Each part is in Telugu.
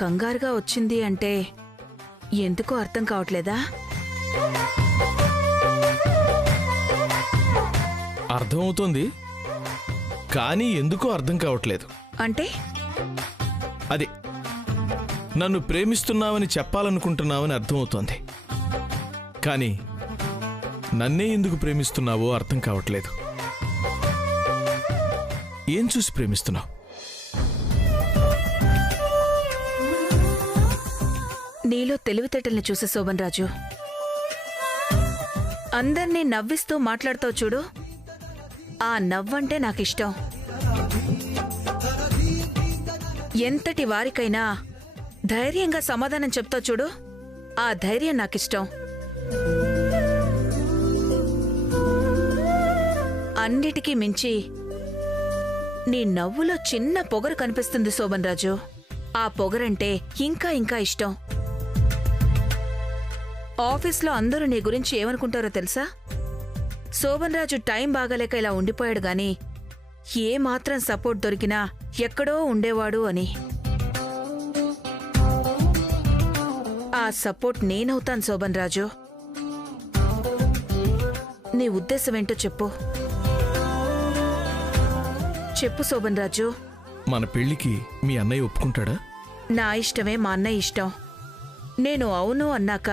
కంగారుగా వచ్చింది అంటే ఎందుకో అర్థం కావట్లేదా? అర్థమవుతోంది, కానీ ఎందుకో అర్థం కావట్లేదు. అంటే అదే, నన్ను ప్రేమిస్తున్నావని చెప్పాలనుకుంటున్నావని అర్థమవుతోంది, కానీ నన్నే ఎందుకు ప్రేమిస్తున్నావో అర్థం కావట్లేదు. ఏం చూసి ప్రేమిస్తున్నావు? నీలో తెలివితేటల్ని చూసే శోభన్ రాజు. అందర్నీ నవ్విస్తూ మాట్లాడుతావు చూడు, ఆ నవ్వంటే నాకిష్టం. ఎంతటి వారికైనా ధైర్యంగా సమాధానం చెప్తావు చూడు, ఆ ధైర్యం నాకిష్టం. అన్నిటికీ మించి నీ నవ్వులో చిన్న పొగరు కనిపిస్తుంది శోభన్ రాజు. ఆ పొగరంటే ఇంకా ఇంకా ఇష్టం. ఆఫీస్లో అందరూ నీ గురించి ఏమనుకుంటారో తెలుసా? శోభన్ రాజు టైం బాగాలేక ఇలా ఉండిపోయాడు గాని ఏ మాత్రం సపోర్ట్ దొరికినా ఎక్కడో ఉండేవాడు అని. ఆ సపోర్ట్ నేనవుతాను శోభన్ రాజు. నీ ఉద్దేశమేంటో చెప్పు. చెప్పు శోభన్ రాజు. మన పెళ్లికి మీ అన్నయ్య ఒప్పుకుంటాడా? నా ఇష్టమే మా అన్నయ్య ఇష్టం. నేను అవును అన్నాక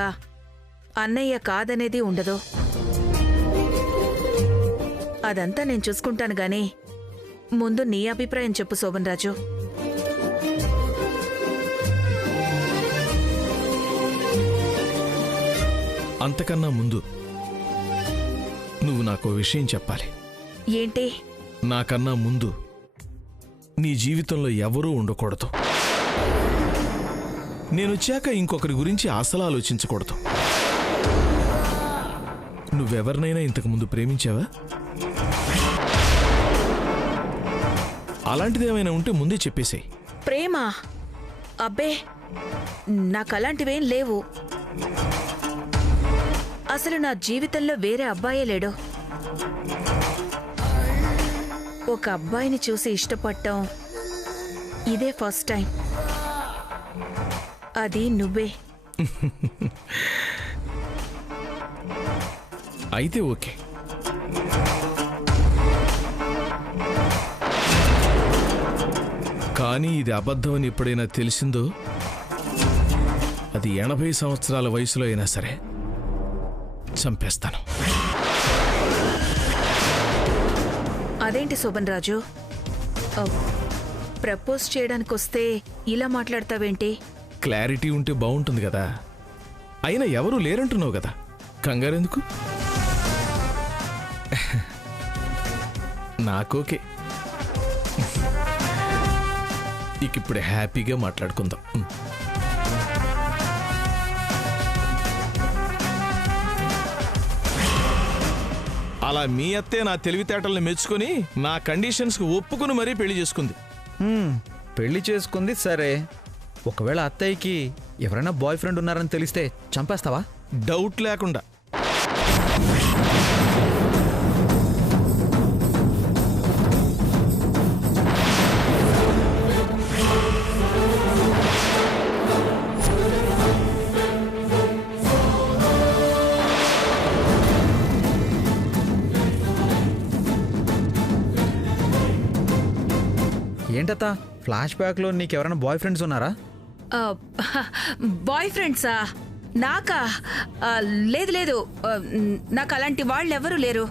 అన్నయ్య కాదనేది ఉండదు. అదంతా నేను చూసుకుంటాను గాని ముందు నీ అభిప్రాయం చెప్పు శోభన్ రాజు. అంతకన్నా ముందు నువ్వు నాకో విషయం చెప్పాలి. ఏంటి? నాకన్నా ముందు నీ జీవితంలో ఎవరూ ఉండకూడదు. నేనొచ్చాక ఇంకొకరి గురించి అసలు ఆలోచించకూడదు. నువ్వెవరినైనా ఇంతకుముందు ప్రేమించావా? అలాంటిదేమైనా ఉంటే ముందే చెప్పేసేయ్. ప్రేమ? అబ్బే, నాకలాంటివేం లేవు. అసలు నా జీవితంలో వేరే అబ్బాయే లేడు. ఒక అబ్బాయిని చూసి ఇష్టపడటం ఇదే ఫస్ట్ టైం. అది నువ్వే. అయితే ఓకే. కానీ ఇది అబద్ధమని ఎప్పుడైనా తెలిసిందో అది 80 సంవత్సరాల వయసులో అయినా సరే చంపేస్తాను. అదేంటి శోభన్ రాజు, ప్రపోజ్ చేయడానికొస్తే ఇలా మాట్లాడతావేంటి? క్లారిటీ ఉంటే బాగుంటుంది కదా. అయినా ఎవరూ లేరంటున్నావు కదా, కంగారెందుకు? నాకోకే. ఇప్పుడే హ్యాపీగా మాట్లాడుకుందాం. అలా మీ అత్తే నా తెలివితేటల్ని మెచ్చుకొని నా కండిషన్స్కి ఒప్పుకుని మరీ పెళ్లి చేసుకుంది. పెళ్లి చేసుకుంది సరే, ఒకవేళ అత్తయ్యకి ఎవరైనా బాయ్ ఫ్రెండ్ ఉన్నారని తెలిస్తే చంపేస్తావా? డౌట్ లేకుండా. ఏంటత్తా, ఫ్లాష్ బ్యాక్లో నీకెవరైనా బాయ్ ఫ్రెండ్స్ ఉన్నారా? బాయ్ ఫ్రెండ్సా? నాకా? లేదు లేదు, నాకు అలాంటి వాళ్ళు ఎవరూ లేరు.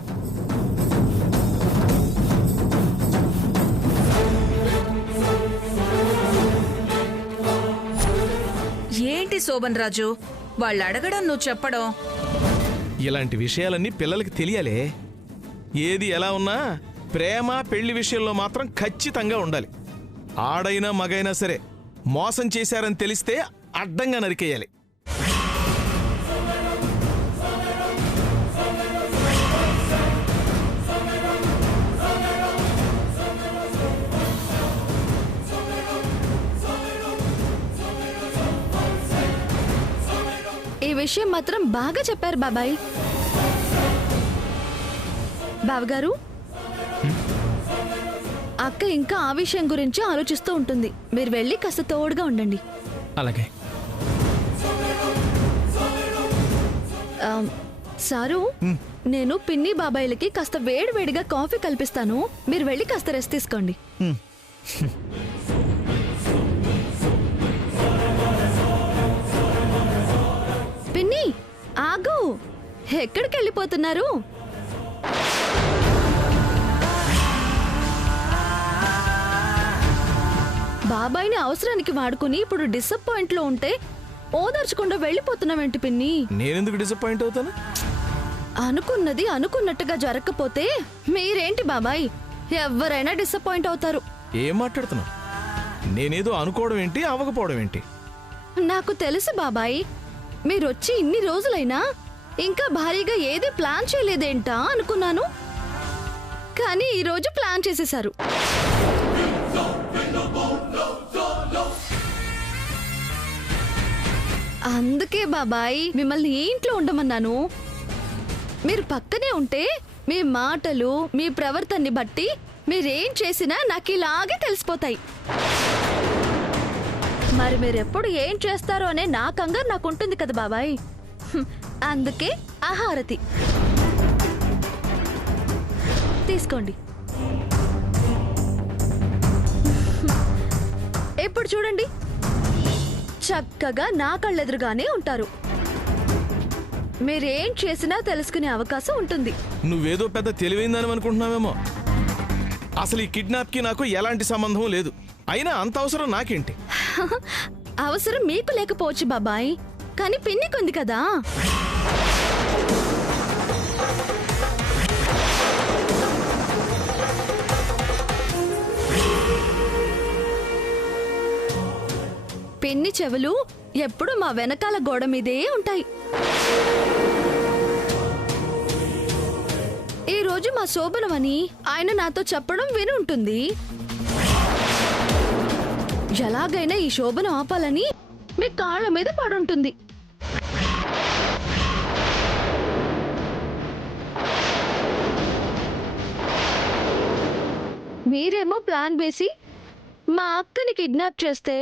ఏంటి శోభన్ రాజు, వాళ్ళు అడగడం నువ్వు చెప్పడం? ఇలాంటి విషయాలన్నీ పిల్లలకి తెలియాలే. ఏది ఎలా ఉన్నా ప్రేమ పెళ్లి విషయంలో మాత్రం ఖచ్చితంగా ఉండాలి. ఆడైనా మగైనా సరే మోసం చేశారని తెలిస్తే అడ్డంగా నరికేయాలి. ఈ విషయం మాత్రం బాగా చెప్పారు బాబాయ్. బావగారు, అక్క ఇంకా ఆ విషయం గురించి ఆలోచిస్తూ ఉంటుంది. మీరు వెళ్ళి కాస్త తోడుగా ఉండండి. అలాగే. సారు, నేను పిన్ని బాబాయిలకి కాస్త వేడివేడిగా కాఫీ కల్పిస్తాను. మీరు వెళ్ళి కాస్త రెస్ట్ తీసుకోండి. పిన్ని, ఆగు! ఎక్కడికి వెళ్ళిపోతున్నారు? బాబాయిని అవసరానికి వాడుకుని ఇప్పుడు డిసప్పాయింట్ లో ఉంటే ఓదార్చకుండా వెళ్ళిపోతున్నావేంటి పిన్ని? నేనెందుకు డిసప్పాయింట్ అవుతాను? అనుకున్నది అనుకున్నట్టుగా జరగకపోతే మీరేంటి బాబాయ్, ఎవరైనా డిసప్పాయింట్ అవుతారు. ఏం మాట్లాడుతున్నావు? నేనేదో అనుకోవడం ఏంటి, అవ్వకపోవడం ఏంటి? నాకు తెలుసు బాబాయ్, మీరొచ్చి ఇన్ని రోజులైనా ఇంకా భారీగా ఏది ప్లాన్ చేయలేదేంటా అనుకున్నాను. కానీ ఈరోజు ప్లాన్ చేసేశారు. అందుకే బాబాయ్ మిమ్మల్ని ఈ ఇంట్లో ఉండమన్నాను. మీరు పక్కనే ఉంటే మీ మాటలు, మీ ప్రవర్తనని బట్టి మీరేం చేసినా నాకు ఇలాగే తెలిసిపోతాయి. మరి మీరెప్పుడు ఏం చేస్తారో అనే నా కంగారు నాకుంటుంది కదా బాబాయ్. అందుకే ఆహారతి తీసుకోండి. ఎప్పుడు చూడండి చక్కగా నా కళ్ళెదురుగానే ఉంటారు. మీరేం చేసినా తెలుసుకునే అవకాశం ఉంటుంది. నువ్వేదో పెద్ద తెలివైందని అనుకుంటున్నావేమో. అసలు ఈ కిడ్నాప్ కి నాకు ఎలాంటి సంబంధం లేదు. అయినా అంత అవసరం నాకేంటి? అవసరం మీకు లేకపోవచ్చు బాబాయ్, కానీ పిన్నికుంది కదా. పిన్ని చెవులు ఎప్పుడు మా వెనకాల గోడ మీదే ఉంటాయి. ఈ రోజు మా శోభనమని ఆయన నాతో చెప్పడం విని ఉంటుంది. ఎలాగైనా ఈ శోభనం ఆపాలని మీ కాళ్ళ మీద పడుంటుంది. మీరేమో ప్లాన్ వేసి మా అక్కని కిడ్నాప్ చేస్తే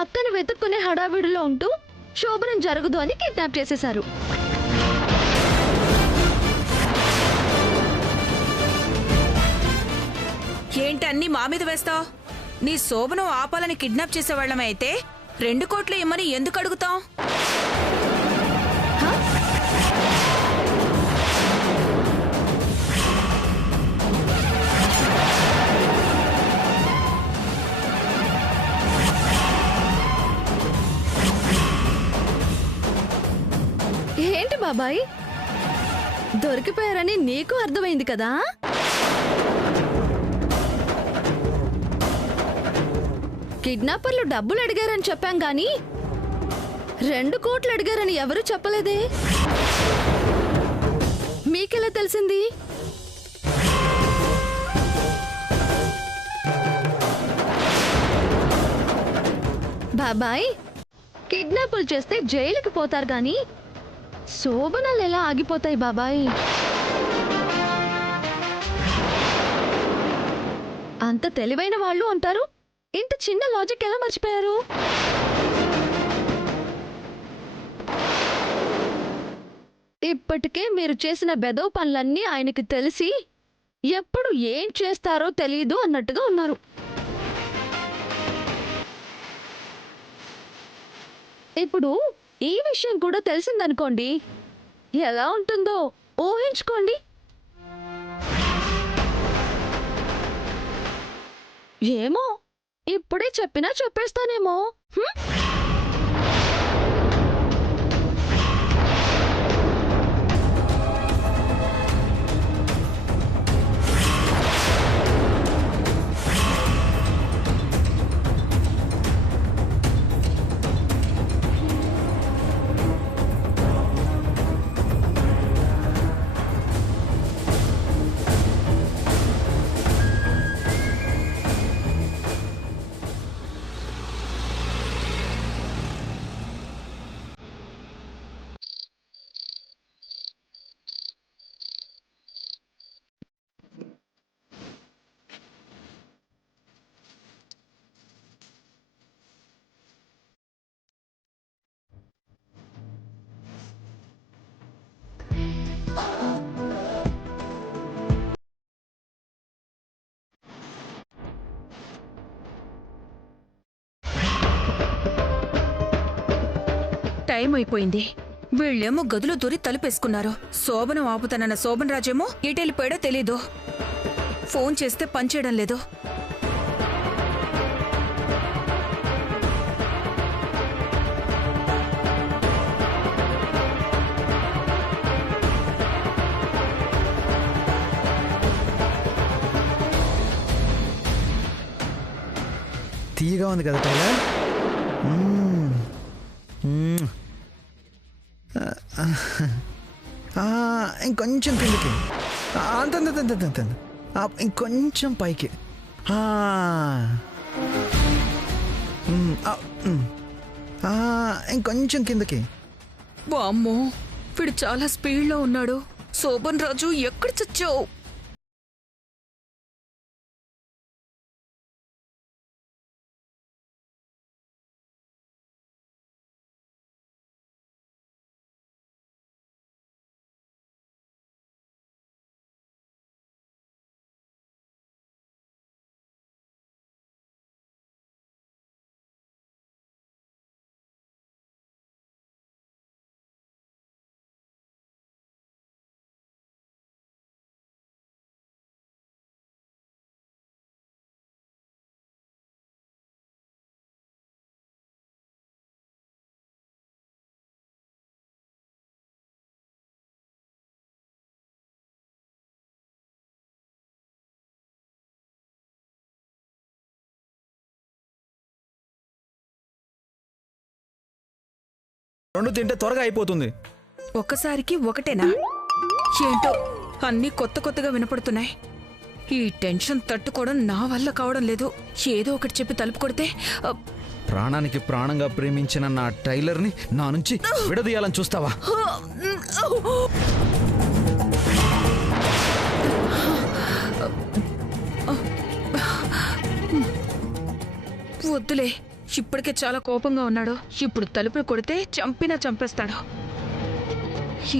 అక్కని వెతుక్కునే హడావిడిలో ఉంటూ శోభనం జరగదు అని కిడ్నాప్ చేసేశారు. ఏంటి అన్ని మా మీద వేస్తావు? నీ శోభను ఆపాలని కిడ్నాప్ చేసేవాళ్ళమే అయితే 2 కోట్లు ఇమ్మని ఎందుకు అడుగుతాం? ఏంటి బాబాయ్, దొరికిపోయారని నీకు అర్థమైంది కదా. కిడ్నాపర్లు డబ్బులు అడిగారని చెప్పాం గాని 2 కోట్లు అడిగారని ఎవరు చెప్పలేదే. మీకెలా తెలిసింది? బాబాయ్, కిడ్నాపులు చేస్తే జైలుకి పోతారు గాని శోభనాలు ఎలా ఆగిపోతాయి బాబాయ్? అంత తెలివైన వాళ్ళు అంటారు, ఇంత చిన్న లాజిక్ ఎలా మర్చిపోయారు? ఇప్పటికే మీరు చేసిన బెదవ పనులన్నీ ఆయనకి తెలిసి ఎప్పుడు ఏం చేస్తారో తెలీదు అన్నట్టుగా ఉన్నారు. ఇప్పుడు ఈ విషయం కూడా తెలిసిందనుకోండి, ఎలా ఉంటుందో ఊహించుకోండి. ఏమో ఇప్పుడే చెప్పినా చెప్పేస్తానేమో. టైం అయిపోయింది. వీళ్ళేమో గదిలో దూరి తలుపేసుకున్నారు. శోభనం ఆపుతానన్న శోభన్ రాజేమో ఎటెళ్ళిపోయాడో తెలీదు. ఫోన్ చేస్తే పనిచేయడం లేదు. తీయగా ఉంది కదా టైలర్. ఇంకొంచెం కిందకి, అంత ఇంకొంచెం పైకి. ఇంకొంచెం కిందకి. వామ్మో, వీడు చాలా స్పీడ్లో ఉన్నాడు. శోభన్ రాజు ఎక్కడ చచ్చావు? రెండు తింటే త్వరగా అయిపోతుంది. ఒక్కసారికి ఒకటేనా? ఏంటో అన్నీ కొత్త కొత్తగా వినపడుతున్నాయి. ఈ టెన్షన్ తట్టుకోవడం నా వల్ల కావడం లేదు. ఏదో ఒకటి చెప్పి తలుపు కొడితే ప్రాణానికి ప్రాణంగా ప్రేమించిన నా టైలర్ని నా నుంచి విడదీయాలని చూస్తావా? వద్దులే, ఇప్పటికే చాలా కోపంగా ఉన్నాడు. ఇప్పుడు తలుపులు కొడితే చంపినా చంపేస్తాడు.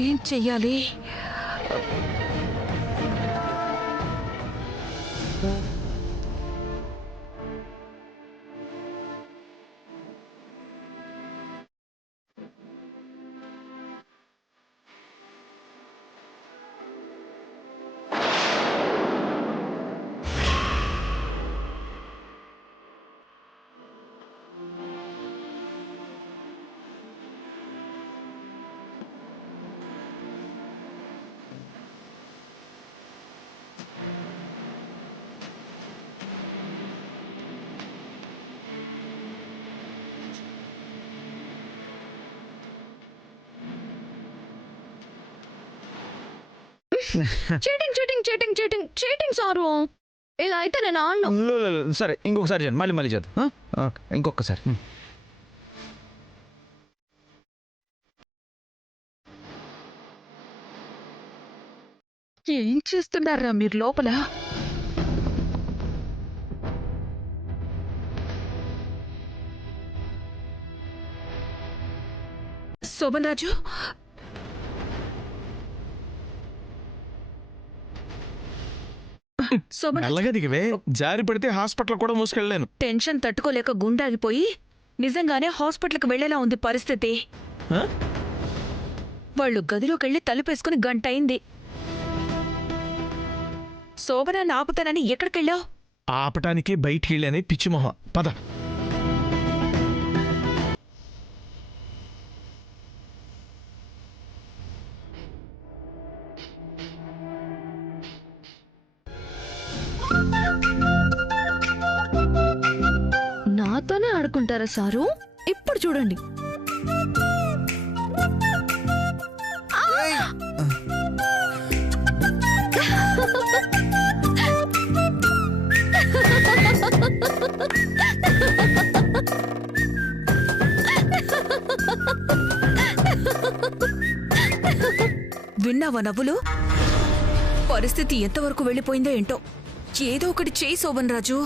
ఏం చెయ్యాలి? Cheating cheating cheating cheating cheating sir. ఇలా అయితే నేను ఆడను. సరే, ఇంకొకసారి చేయండి. మళ్ళీ చేద్దాం. ఇంకొకసారి. ఏం చేస్తున్నారా మీరు లోపల? శోభన్ రాజు, మెల్లగా దిగివే. జారి పడితే హాస్పిటల్ కూడా మూసుకెళ్ళలేను. టెన్షన్ తట్టుకోలేక గుండాగిపోయి నిజంగానే హాస్పిటల్కి వెళ్లేలా ఉంది పరిస్థితి. వాళ్ళు గదిలోకెళ్ళి తలుపేసుకుని గంట అయింది. శోభనాన్ని ఆపుతానని ఎక్కడికెళ్ళావు? ఆపటానికి బయటికి వెళ్ళానే పిచ్చిమొహ. పద. నాతోనే ఆడుకుంటారా సారు? ఇప్పుడు చూడండి. విన్నావా నవ్వులు? పరిస్థితి ఎంతవరకు వెళ్ళిపోయిందో ఏంటో. ఏదో ఒకటి చేయి శోభన్ రాజు.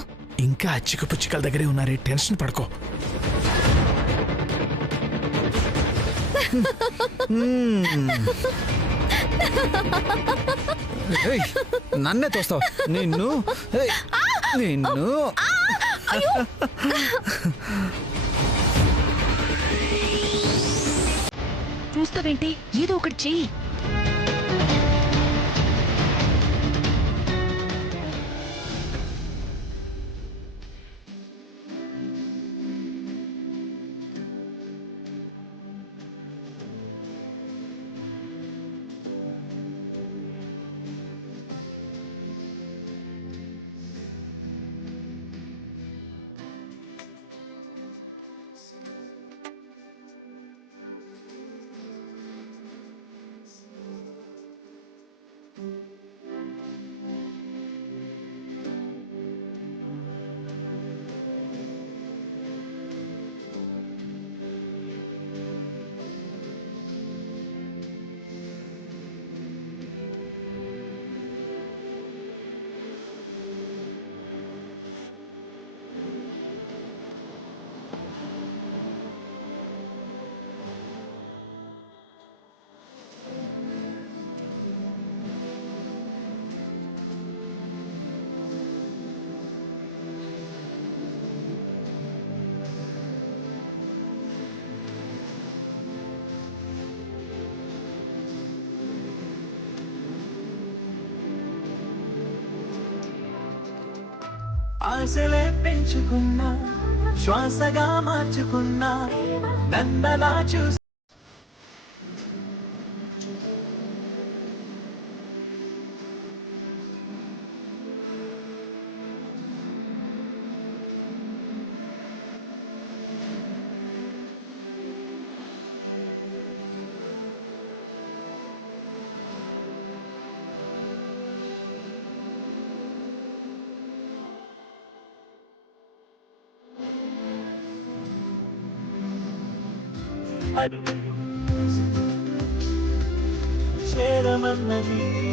ఇంకా చిక్కుపుచ్చికల దగ్గరే ఉన్నారే, టెన్షన్ పడుకో. నన్నే తోస్తావు నిన్ను. నిన్ను చూస్తావేంటి? ఏదో ఒకటి చెయ్యి. ఆశలే పెంచుకున్నా, శ్వాసగా మార్చుకున్నా, నన్నలా చూసి చేరమన్నది